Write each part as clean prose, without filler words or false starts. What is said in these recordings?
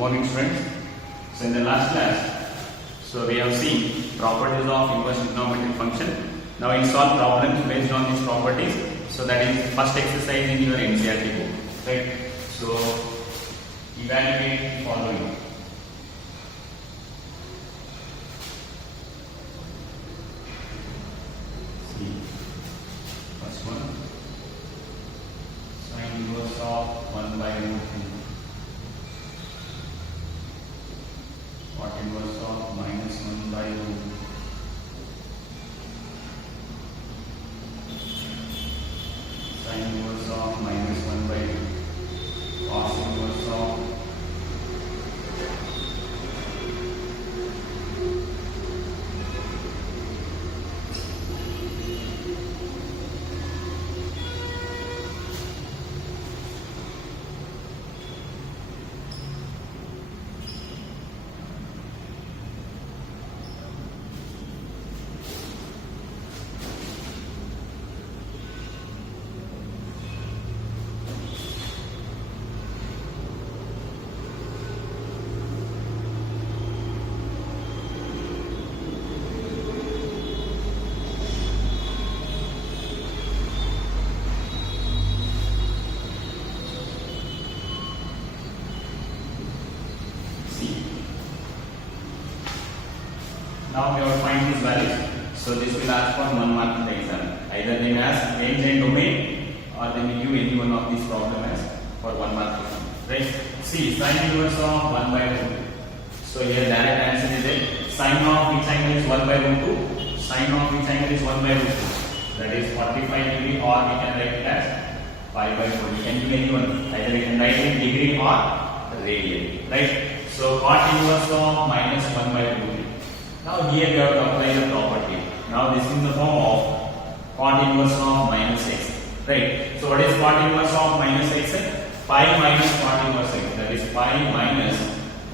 morning, students. So in the last class, so we have seen properties of inverse trigonometric function. Now we solve problems based on these properties. So that is first exercise in your NCERT book, right? So evaluate following. See, first one, sine inverse of 1 by root 2. Cot inverse of minus 1 by root 2. Sin inverse of minus 1 by 2. Cos inverse of now we have to find these values. So this will ask for 1 mark in the exam. Either they may ask range and domain, or they may give any one of these problems as for 1 mark. Right? See, sin inverse of 1 by root 2. So here direct answer is it. Sin of which angle is 1 by root 2? Sin of which angle is 1 by root 2? That is 45 degree, or we can write it as pi by 4. We can give any one. Either we can write in degree or radian. Right? So cot inverse of minus 1 by root 2. Now here we have to apply the property. Now this is in the form of cot inverse of minus x. Right. So what is cot inverse of minus x? Pi minus cot inverse x. That is pi minus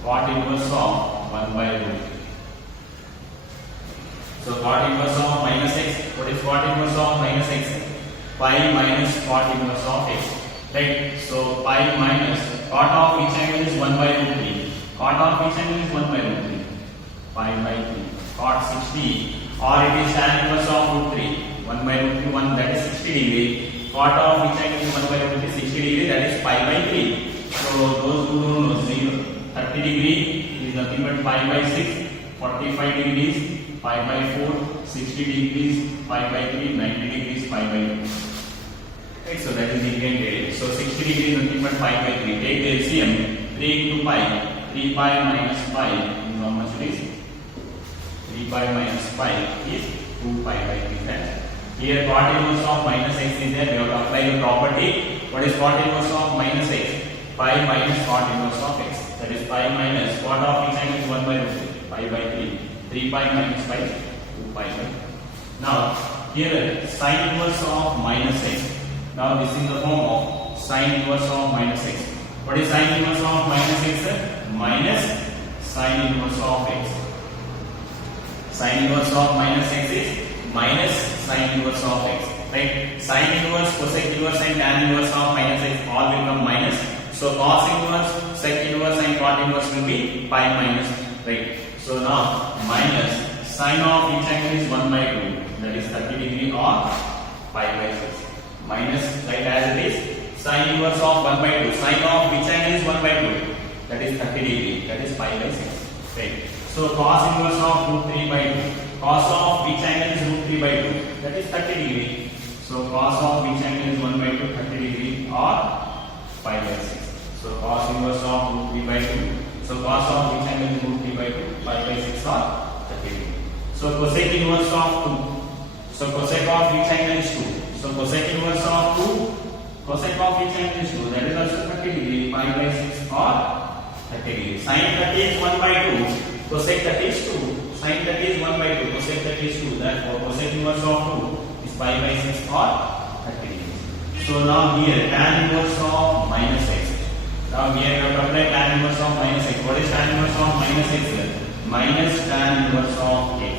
cot inverse of 1 by root. So cot inverse of minus x. What is cot inverse of minus x? Pi minus cot inverse of x. Right. So pi minus cot of which angle is 1 by root 3. Cot of which angle is 1 by root 3. Pi by 3, cot 60, or it is tan inverse of root 3, 1 by root 3, 1, that is 60 degree. Cot of which angle is 1 by root 3, 60 degree, that is pi by 3. So those who don't know, 30 degree is nothing but pi by 6, 45 degrees, pi by 4, 60 degrees, pi by 3, 90 degrees, pi by 2. Right, so that is degree and radian. So 60 degree is nothing but pi by 3. Take the LCM, 3 into pi, 3 pi minus pi is how much it is? 3 pi minus pi is 2 pi by 3. That here cot inverse of minus x is there. We have to apply the property. What is cot inverse of minus x? Pi minus cot inverse of x. That is pi minus cot of which angle is 1 by root 3. Pi by 3. 3 pi minus pi 2 pi by 3. Now here sin inverse of minus x. Now this is the form of sin inverse of minus x. What is sin inverse of minus x? Minus sin inverse of x. Sin inverse of minus x is minus sin inverse of x. Right? Sin inverse, cosec inverse and tan inverse of minus x all will become minus. So cos inverse, sec inverse and cot inverse will be pi minus. Right? So now minus sin of which angle is 1 by 2. That is 30 degree or pi by 6. Minus, right, as it is sin inverse of 1 by 2. Sin of which angle is 1 by 2. That is 30 degree. That is pi by 6. Right? So cos inverse of root 3 by 2. Cos of which angle is root 3 by 2? That is 30 degree. So cos of which angle is 1 by 2? 30 degree or pi by 6. So cos inverse of root 3 by 2. So cos of which angle is root 3 by 2? Pi by 6 or 30 degree. So cosec inverse of 2. So cosec of which angle is 2? So cosec inverse of 2. Cosec of which angle is 2? That is also 30 degree. Pi by 6 or 30 degree. Sin 30 is 1 by 2. Cosec 30 is 2. Sin 30 is 1 by 2. Cosec 30 is 2. Therefore, cosec inverse of 2 is pi by 6 or 30 degrees. So now here tan inverse of minus x. Now here we have to apply tan inverse of minus x. What is tan inverse of minus x? Minus tan inverse of x.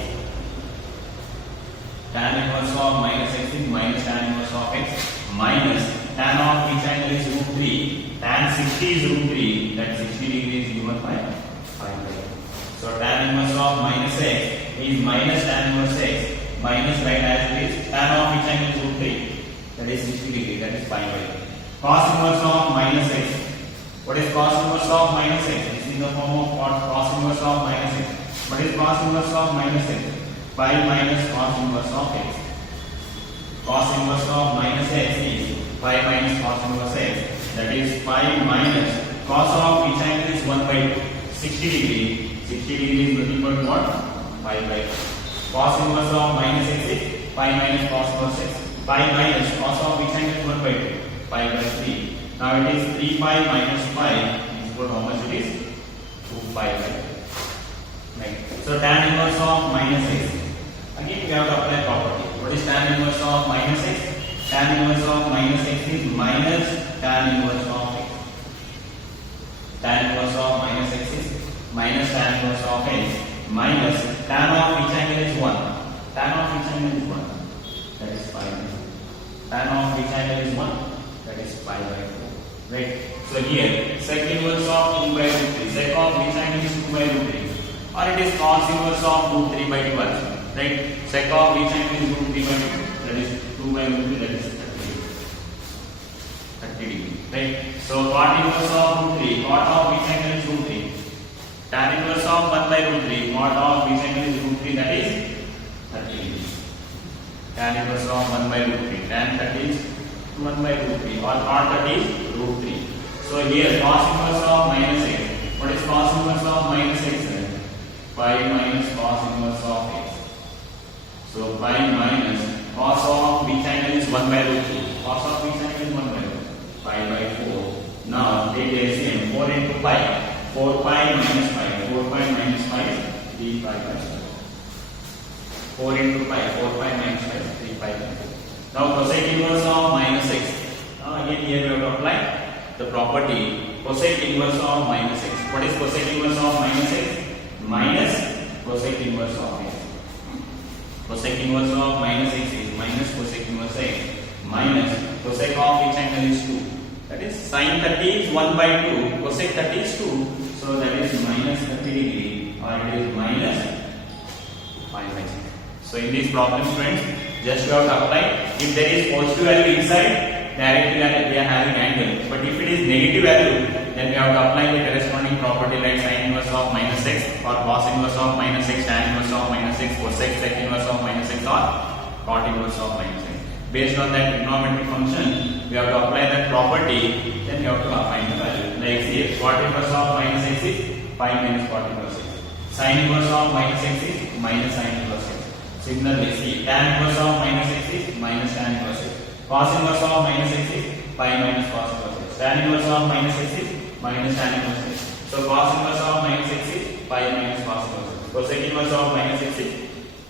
Tan inverse of minus x is minus tan inverse of x minus tan of which angle is root 3. tan 60 is root 3, that 60 degree is given by 5 by 2. So tan inverse of minus x is minus tan inverse x minus, right, as it is, tan of which angle is root 3, that is 60 degree, that is 5 by 2. Cos inverse of minus x. What is cos inverse of minus x? This is in the form of cos inverse of minus x. What is cos inverse of minus x? 5 minus cos inverse of x. Cos inverse of minus x is 5 minus cos inverse x, that is 5 minus cos of which angle is 1 by 2, 60 degree. 60 degree is nothing but what? 5 by 2. Cos inverse of minus x is 5 minus cos inverse x. 5 minus cos of which angle is 1 by 2, 5 by 3. Now it is 3 pi minus 5 is equal to how much it is? 2 pi by 2. Right. So tan inverse of minus x. Again we have to apply property. What is tan inverse of minus x? Tan inverse of minus x is minus tan inverse of x. Tan inverse of minus x is minus tan inverse of x minus tan of which angle is 1. Tan of which angle is 1? That is 5 by 2. Tan of which angle is 1? That is 5 by 4. Right. So here sec inverse of 2 by root 3. Sec of which angle is 2 by root 3? Or it is cos inverse of root 3 by 2 also. Right. Sec of which angle is root 3 by 2? That is 2 by root 3, that is 30 degree. Right. So cot inverse of root 3. Cot of which angle is root 3? Tan inverse of 1 by root 3. Cot of which angle is root 3? That is 30 degree. Tan inverse of 1 by root 3. Tan 30 is 1 by root 3, or cot 30 is root 3. So here cos inverse of minus x. What is cos inverse of minus x? 5 minus cos inverse of x. So 5 minus cos of which angle is 1 by root 3. Cos of which angle is 1 by root 3? 5 by 4. Now take LCM. 4 into pi. 4 pi minus 5. 4 pi minus 5. 3 pi by 4. 4 into pi. 4 pi minus 5. 3 pi by 4. Now cosec inverse of minus x. Now again here we have to apply the property cosec inverse of minus x. What is cosec inverse of minus x? Minus cosec inverse of x. Cosec inverse of minus x is minus cosec inverse x minus cosec of which angle is 2. That is sin 30 is 1 by 2. Cosec 30 is 2. So that is minus 30 degree, or it is minus 5 by 6. So in this problem, friends, just you have to apply. If there is positive value inside, directly we are having angle. But if it is negative value, then we have to apply the corresponding property like sin inverse of minus x, or cos inverse of minus x, tan inverse of minus x, cosec sec inverse of minus x, or cot inverse of minus x. Based on that trigonometric function, we have to apply that property. Then we have to find the value. Like here, cot inverse of minus x is 5 minus cot inverse x. Sin inverse of minus x is minus sin inverse x. Similarly, see, tan inverse of minus x is minus tan inverse x. Cos inverse of minus x is 5 minus cos inverse x. Tan inverse of minus x is minus tan inverse x. So cos inverse of minus x is 5 minus cos inverse x. Cosec inverse of minus x is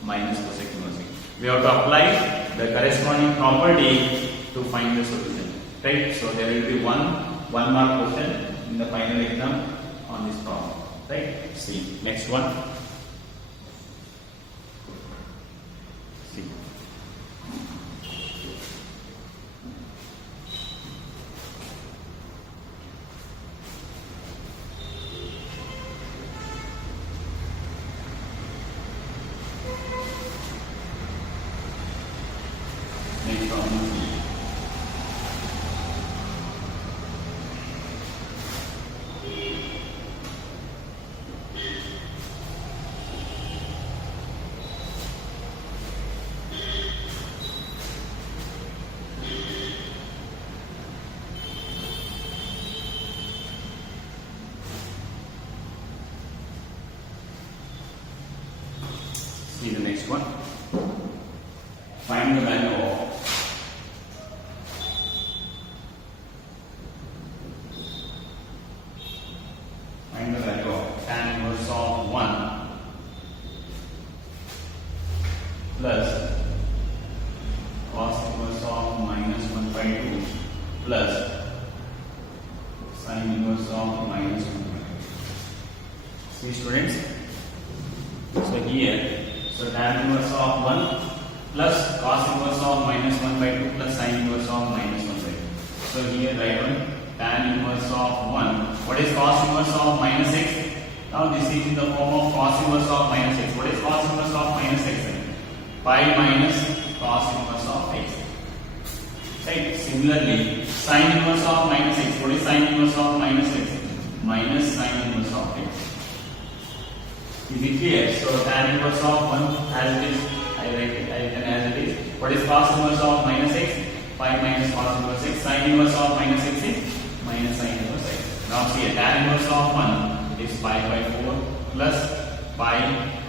minus cosec inverse x. We have to apply the corresponding property to find the solution. Right? So there will be one mark question in the final exam on this problem. Right? See, next one. See. Next problem. See the next one. Find the value of tan inverse of 1 plus cos inverse of minus 1 by 2 plus sin inverse of minus 1 by 2. See students, so here, so tan inverse of 1 plus cos inverse of minus 1 by 2 plus sin inverse of minus 1 by 2. So here write on tan inverse of 1. What is cos inverse of minus x? Now this is in the form of cos inverse of minus x. What is cos inverse of minus x? Pi minus cos inverse of x. Right. Similarly, sin inverse of minus x. What is sin inverse of minus x? Minus sin inverse of x. Is it clear? So tan inverse of 1 as it is, I write it as it is. What is cos inverse of minus x? Pi minus cos inverse x. Sin inverse of minus x is minus sin inverse x. Now see, tan inverse of 1 is pi by 4 plus pi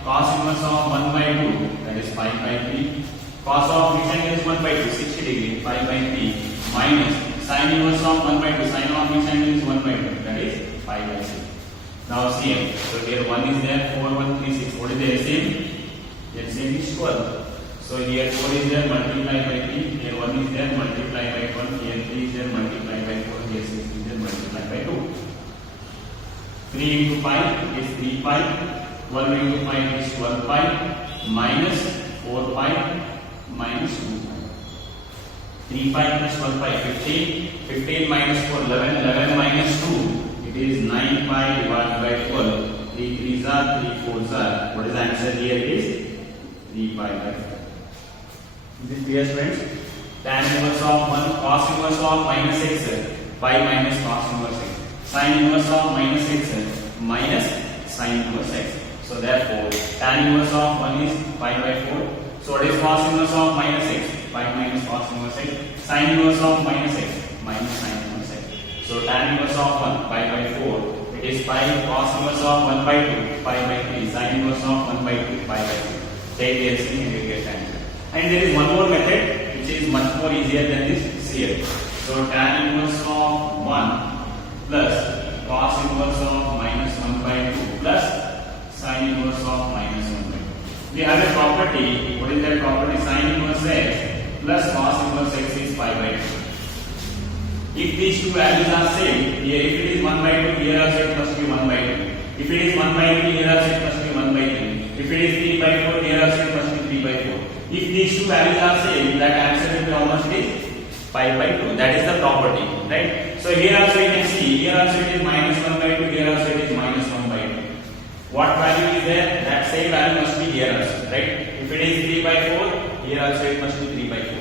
cos inverse of 1 by 2, that is pi by 3. Cos of which angle is 1 by 2, 60 degree, pi by 3 minus sin inverse of 1 by 2, sin of which angle is 1 by 2, that is pi by 6. Now see, so here 1 is there, 4, 1, 3, 6. What is the LCM? LCM is 12. So here 4 is there, multiply by 3. Here 1 is there, multiply by 1. Here 3 is there, multiply by 4. Here 6 is there, multiply by 2. 3 into pi is 3 pi. 12 into pi is 12 pi. Minus 4 pi minus 2 pi. 3 pi plus 12 pi, 15. 15 minus 4, 11. 11 minus 2. It is 9 pi divided by 12. 3 3s are, 3 4s are. What is the answer here? It is 3 pi by 4. Is it clear, friends? Tan inverse of 1, cos inverse of minus x, pi minus cos inverse x. Sin inverse of minus x minus sin inverse x. So therefore, tan inverse of 1 is pi by 4. So what is cos inverse of minus x? Pi minus cos inverse x. Sin inverse of minus x minus sin inverse x. So tan inverse of 1 pi by 4. It is pi cos inverse of 1 by 2 pi by 3. Sin inverse of 1 by 2 pi by 2. Take the LCM and you get the answer. And there is one more method which is much more easier than this here. So tan inverse of 1 plus cos inverse of minus 1 by 2 plus sin inverse of minus 1 by 2. We have a property. What is that property? Sin inverse x plus cos inverse x is pi by 2. If these two values are same, here if it is 1 by 2, here also it must be 1 by 2. If it is 1 by 3, here also it must be 1 by 3. If it is 3 by 4, here also it must be 3 by 4. If these two values are same, that answer will be how much it is? Pi by 2. That is the property, right? So here also you can see, here also it is minus 1 by 2, here also it is minus 1 by 2. What value is there? That same value must be here also, right? If it is 3 by 4, here also it must be 3 by 4.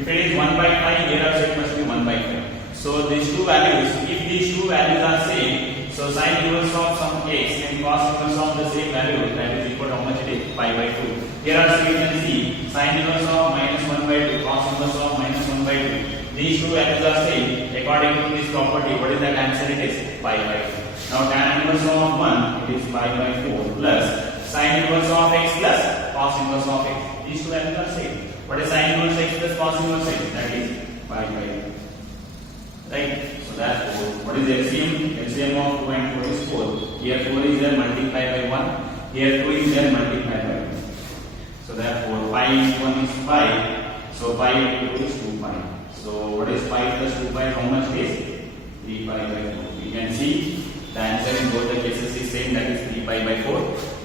If it is 1 by 5, here also it must be 1 by 5. So these two values, if these two values are same, so sin inverse of some x and cos inverse of the same value, that is equal to how much it is? Pi by 2. Here also you can see sin inverse of minus 1 by 2, cos inverse of minus 1 by 2. These two values are same. According to this property, what is that answer? It is pi by 2. Now tan inverse of 1, it is pi by 4 plus sin inverse of x plus cos inverse of x. These two values are same. What is sin inverse x plus cos inverse x? That is pi by 2. Right? So therefore, what is LCM? LCM of 2 and 4 is 4. Here 4 is there, multiply by 1. Here 2 is there, multiply by 1. So therefore, pi is 1 is pi. So pi into 2 is 2 pi. So what is pi plus 2 pi? How much is 3 pi by 4? You can see the answer in both the cases is same, that is 3 pi by 4.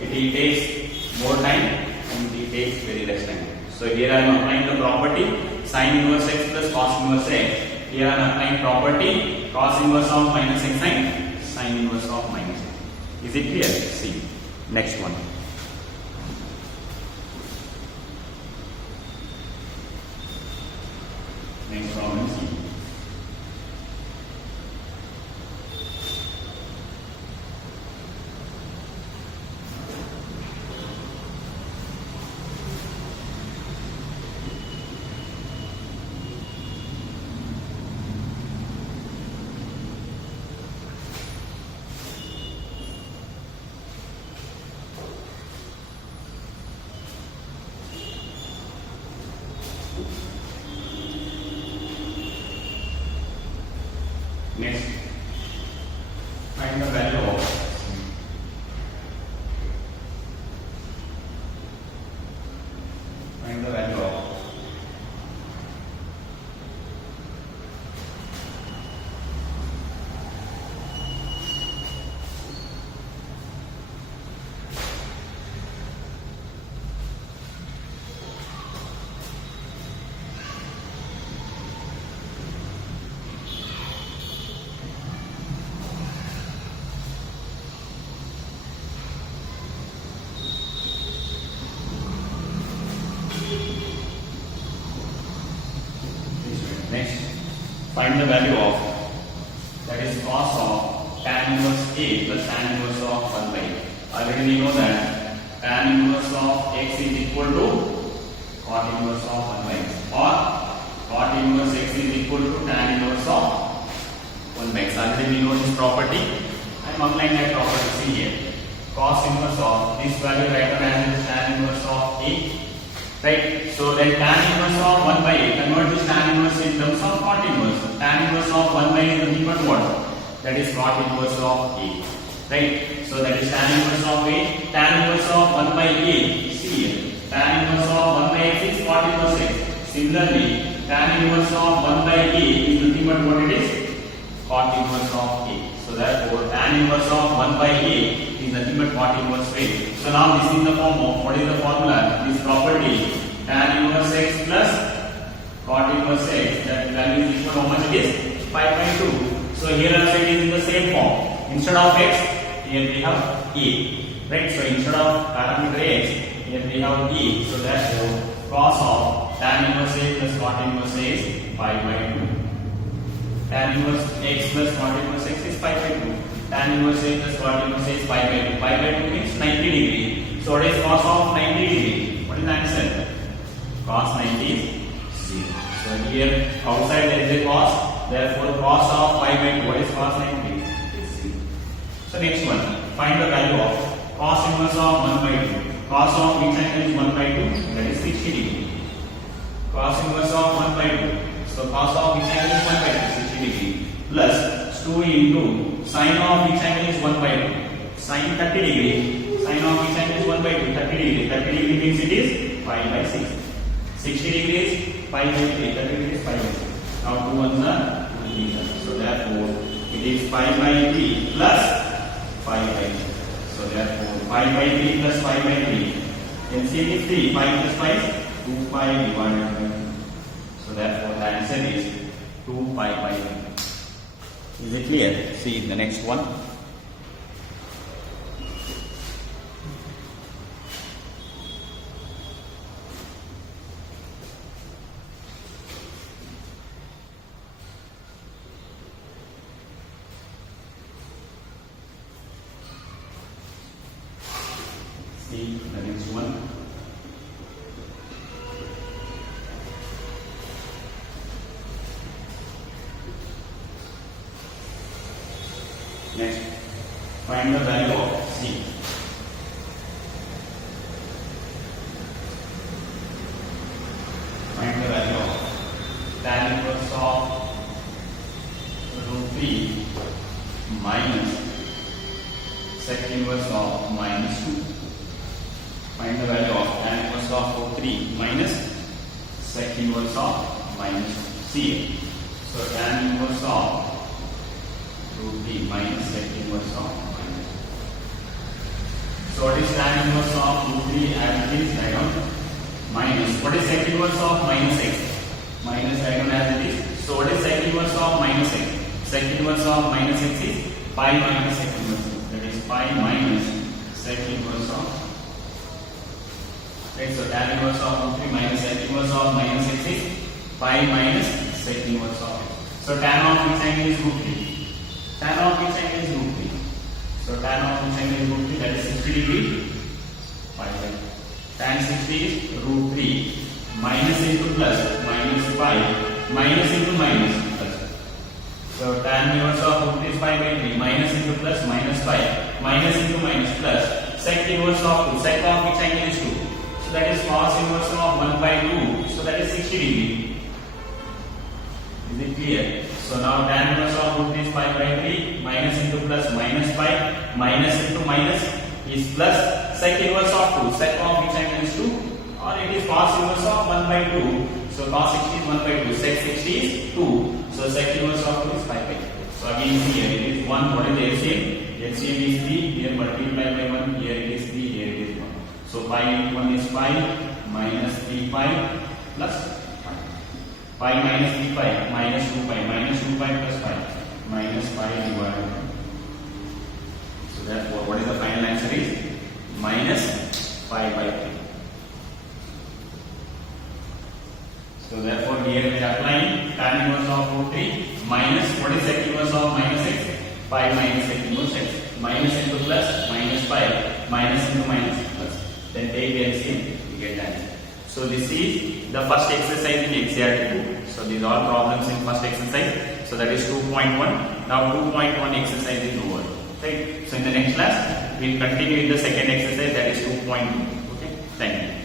It will take more time and it will take very less time. So here I am applying the property sin inverse x plus cos inverse x. Here I am applying property cos inverse of minus x and sin inverse of minus x. Is it clear? See. Next one. Next problem C. Next, find the value of Next, find the value of, that is cos of tan inverse A plus tan inverse of 1 by A. Already we know that tan inverse of x is equal to cot inverse of 1 by x, or cot inverse x is equal to tan inverse of 1 by x. Already we know this property. I am applying that property. See here, cos inverse of this value right now as tan inverse of A. Right, so then tan inverse of 1 by A, convert this tan inverse in terms of cot inverse. Tan inverse of 1 by A is nothing but what? That is cot inverse of A. Right, so that is tan inverse of A. Tan inverse of 1 by A, see here, tan inverse of 1 by x is cot inverse x. Similarly, tan inverse of 1 by A is nothing but what it is? Cot inverse of A. So therefore, tan inverse of 1 by A is nothing but cot inverse A. So now this is the form of, what is the formula? This property, tan inverse x plus cot inverse x, that value is equal to how much it is? 5/2. So here also it is in the same form. Instead of x, here we have A. Right, so instead of parameter x, here we have A. So therefore, cos of tan inverse a plus cot inverse a is 5/2. Tan inverse x plus cot inverse x is 5/2. Tan inverse a plus cot inverse a is 5/2. 5/2 means 90 degree. So what is cos of 90 degree? What is the answer? Cos 90 is 0. So here outside there is a cos. Therefore cos of 5/2. What is cos 90? Is 0. So next one, find the value of cos inverse of 1/2. Cos of which angle is 1/2? That is 60 degree. Cos inverse of 1/2. So cos of which angle is 1/2? 60 degree. Plus 2 into sin of which angle is 1/2? Sin 30 degree. Sin of which angle is 1/2? 30 degree. 30 degree means it is 5/6. 60 degrees 5/3. 30 degrees 5/6. Now 2 ones are 2 3s. So therefore it is 5/3 plus 5/3. So therefore 5/3 plus 5/3. LCM is 3. 5 plus 5 2/5 divided by 2. So therefore the answer is 2/5/3. Is it clear? See the next one. See the next one. Next, find the value of C. Find the value of tan inverse of √3 minus sec inverse of -2. Find the value of tan inverse of √3 minus sec inverse of -c. So tan inverse of √3 minus sec inverse of minus. So what is tan inverse of √3 as it is diagonal minus? What is sec inverse of minus x? Minus diagonal as it is. So what is sec inverse of minus x? Sec inverse of minus x is pi minus sec inverse. That is pi minus sec inverse of. Right, so tan inverse of √3 minus sec inverse of minus x is pi minus sec inverse of x. So tan of which angle is √3? Tan of which angle is √3? So tan of which angle is √3? That is 60 degree. Tan 60 is √3 minus into plus minus pi minus into minus plus. So tan inverse of √3 is pi/3 minus into plus minus pi minus into minus plus sec inverse of 2. Sec of which angle is 2? So that is cos inverse of 1/2. So that is 60 degree. Is it clear? So now tan inverse of √3 is pi/3 minus into plus minus pi minus into minus is plus sec inverse of 2. Sec of which angle is 2? Or it is cos inverse of 1/2. So cos 60 is 1/2. Sec 60 is 2. So sec inverse of 2 is pi/2. So again here it is 1. What is the LCM? LCM is 3. Here multiply by 1. Here it is 3. Here it is 1. So pi into 1 is pi minus 3 pi plus pi minus 3 pi minus 2 pi minus 2 pi plus pi minus pi divided by 2. So therefore what is the final answer is minus pi/3. So therefore here we are applying tan inverse of root 3 minus what is sec inverse of minus x? Pi minus sec inverse x. Minus into plus minus pi minus into minus plus. Then take the LCM, you get answer. So this is the first exercise in NCERT 2. So these are all problems in first exercise. So that is 2.1. Now 2.1 exercise is over. Right. So in the next class we will continue in the second exercise, that is 2.2. Okay. Thank you.